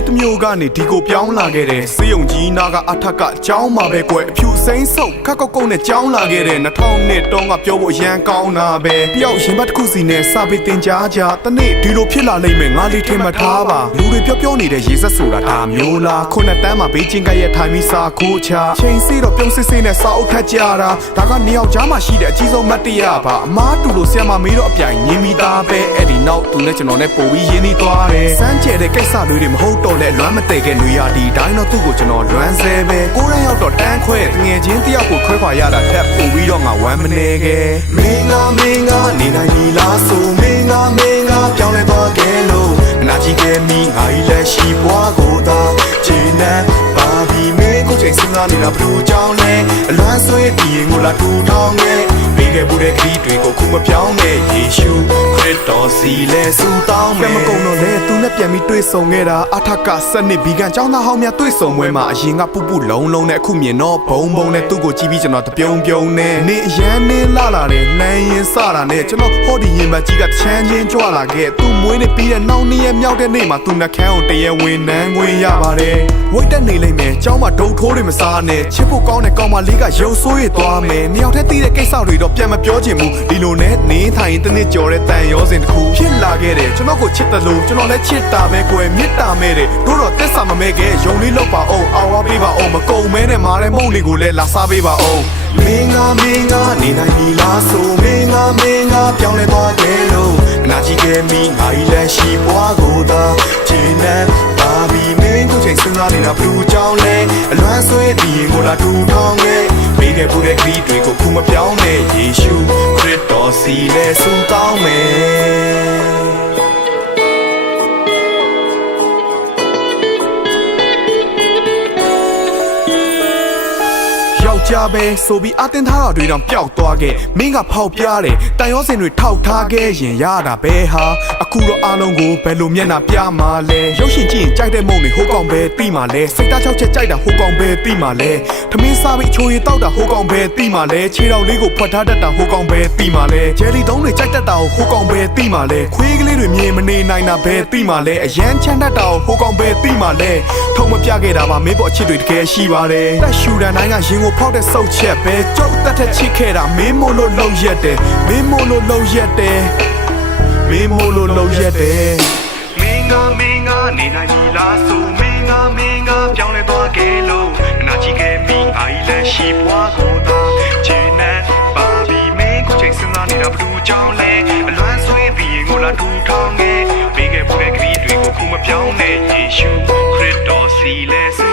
ကနေဒီကိုပြောင်းလာခဲ့တယ်စေယုံကြီးနာကအထက်ကအကြောင်းမှာပဲကွယ်အဖြူစိမ့်ဆုပ်ခက်ကောက်ကုတ်နဲ့ကြောင်းလာခဲ့တယ်2000နှစ်တုန်းကပြောဖို့အရန်ကောင်းတာပဲတယောက်ရင်ဘတ်တစ်ခုစီနဲ့စာပေတင်ကြားကြတနေ့ဒီလိုဖြစ်လာလိမ့်မယ်ငါလေးထင်မှတ်ထားပါလူတွေပြောပြောနေတဲ့ရေဆက်ဆိုတာဒါမျိုးလားခုနှစ်တန်းမှာဘေးချင်းကရဲ့ထိုင်ပြီးစာခိုးချချိန်စီတော့ပြုံးစစ်စစ်နဲ့စာအုပ်ခတ်ကြတာဒါကနှစ်ယောက်ကြားမှာရှိတဲ့အကြီးဆုံးမတ်တရားပါအမားတူလို့ဆရာမမေးတော့အပြိုင်ရင်းမိသားပဲအဲ့ဒီနောက်သူနဲ့ကျွန်တော်နဲ့ပို့ပြီးရင်းနှီးသွားတယ်စမ်းကြဲတဲ့ကိစ္စတွေတွေမဟုတ်တော့လဲလွမ်းမတည့်ခဲ့လူရဒီတိုင်းတော့သူ့ကိုကျွန်တော်လွမ်းဆဲပဲကိုရန်ရောက်တော့တန်းခွဲငယ်ချင်းတယောက်ကိုခွဲခွာရတာထက်ပို့ပြီးတော့ငါဝမ်းမနေခဲ့မင်းငါမင်းငါနေနိုင်ပြီလားဆိုမင်းငါမင်းငါပြောင်းလဲသွားခဲ့လို့နာကြည့်ခဲ့မိငါဤလက်ရှိဘွားကိုသာခြေနဲ့ပါပြီးမင်းကိုချိန်စဉ်းစားနေတာဘယ်လိုကြောင်းလဲအလွမ်းဆွေးဒီရင်ကိုလာထူထောင်ခဲ့ပေး ခဲ့ဘူးတဲ့ခရီးတွေကိုခုမပြောင်းနဲ့ယေရှုခရစ်တော်စီလဲဆူတောင်းမယ်မကုံတော့လဲသူနဲ့ပြန်ပြီးတွေ့ဆုံခဲ့တာအထက်ကစနစ်ဘီကန်ကျောင်းသားဟောင်းများတွေ့ဆုံပွဲမှာအရင်ကပူပူလုံးလုံးနဲ့အခုမြင်တော့ဘုံဘုံနဲ့သူ့ကိုကြည့်ပြီးကျွန်တော်တပြုံပြုံနဲ့နေအရန်နေလာလာတဲ့လမ်းရင်စတာနဲ့ကျွန်တော်ဟောဒီရင်မကြီးကချမ်းချင်းကြွလာခဲ့သူ့မွေးနေပြီးတဲ့နောက်နေ့ရက်မြောက်တဲ့နေ့မှာသူနှကန်းကိုတရေဝင်နန်းခွင့်ရပါတယ်ဝိတ်တက်နေလိမ့်မယ်ကျောင်းမှာဒုံထိုးတွေမစားနဲ့ချစ်ဖို့ကောင်းတဲ့ကောင်မလေးကရုပ်ဆိုးရသွားမယ်နှစ်ယောက်တည်းတည်တဲ့ကိစ္စတွေတော့ပြန်မပြောချင်ဘူးဒီလိုနဲ့နင်းထိုင်တစ်နှစ်ကျော်တဲ့တန်ရောစင်တစ်ခုဖြစ်လာခဲ့တယ်ကျွန်တော်ကိုချစ်တယ်လို့ကျွန်တော်လည်းချစ်တာပဲကွယ်မေတ္တာမဲ့တယ်တို့တော့တက်စာမမဲ့ခဲ့ယုံလေးလောက်ပါအောင်အာဝါပေးပါအောင်မကုံမဲနဲ့မာတဲ့မုံလေးကိုလည်းလာစားပေးပါအောင်မင်းငါမင်းငါနေနိုင်ပြီလားဆိုမင်းငါမင်းငါပြောင်းလဲသွားခဲ့လို့နာကြည့်ခဲ့မိငါဤလက်ရှိဘွားကိုသာခြေနဲ့ပါပြီးမင်းကိုချိန်စဉ်းစားနေတာဘလူးကြောင်းလဲအလွမ်းဆွေးဒီရင်ကိုလာထူထောင်ခဲ့ပေးခဲ့ဖို့တဲ့ခရီးတွေကိုခုမပြောင်းနဲ့ယေရှုခရစ် တော်စီလဲဆူတောင်းမယ် က်ျားပဲဆိုပြီးအတင်းထားတာတွေတော့ပျောက်သွားခဲ့မင်းကဖောက်ပြားတယ်တန်ရောစင်တွေထောက်ထားခဲ့ရင်ရတာပဲဟာအခုတော့အားလုံးကိုဘယ်လိုမျက်နှာပြမှာလဲရုပ်ရှင်ကြည့်ရင်ကြိုက်တဲ့မုံတွေဟိုကောင်ပဲတိမှာလဲစိတ်သားချောက်ချက်ကြိုက်တာဟိုကောင်ပဲတိမှာလဲထမင်းစားပြီးချိုးရီတောက်တာဟိုကောင်ပဲတိမှာလဲခြေတော်လေးကိုဖွက်ထားတတ်တာဟိုကောင်ပဲတိမှာလဲဂျယ်လီတုံးတွေကြိုက်တတ်တာဟိုကောင်ပဲတိမှာလဲခွေးကလေးတွေမြင်မနေနိုင်တာပဲတိမှာလဲအရန်ချမ်းတတ်တာဟိုကောင်ပဲတိမှာလဲထုံမပြခဲ့တာပါမင်းပေါ်အချစ်တွေတကယ်ရှိပါတယ်တက်ရှူတန်တိုင်းကရင်ကိုဖောက်တဲ့စုပ်ချက်ပဲကြုတ်တက်တဲ့ချစ်ခဲ့တာမင်းမို့လို့လုံရက်တယ်မင်းမို့လို့လုံရက်တယ်မင်းမို့လို့လုံရက်တယ်မင်းကမင်းကနေနိုင်ပြီလားဆိုမင်းကမင်းကပြောင်းလဲသွားခဲ့လို့နာချီခဲ့မိငါဤလက်ရှိဘွားကိုသာခြေနဲ့ပါပြီးမင်းကိုချိန်စင်စားနေတာဘလူးကြောင်းလဲအလွမ်းဆွေးပြီးရင်ကိုလာထူထောင်ခဲ့ပေးခဲ့ဖို့တဲ့ခရီးတွေကိုခုမပြောင်းနဲ့ယေရှုခရစ်တော်စီလဲ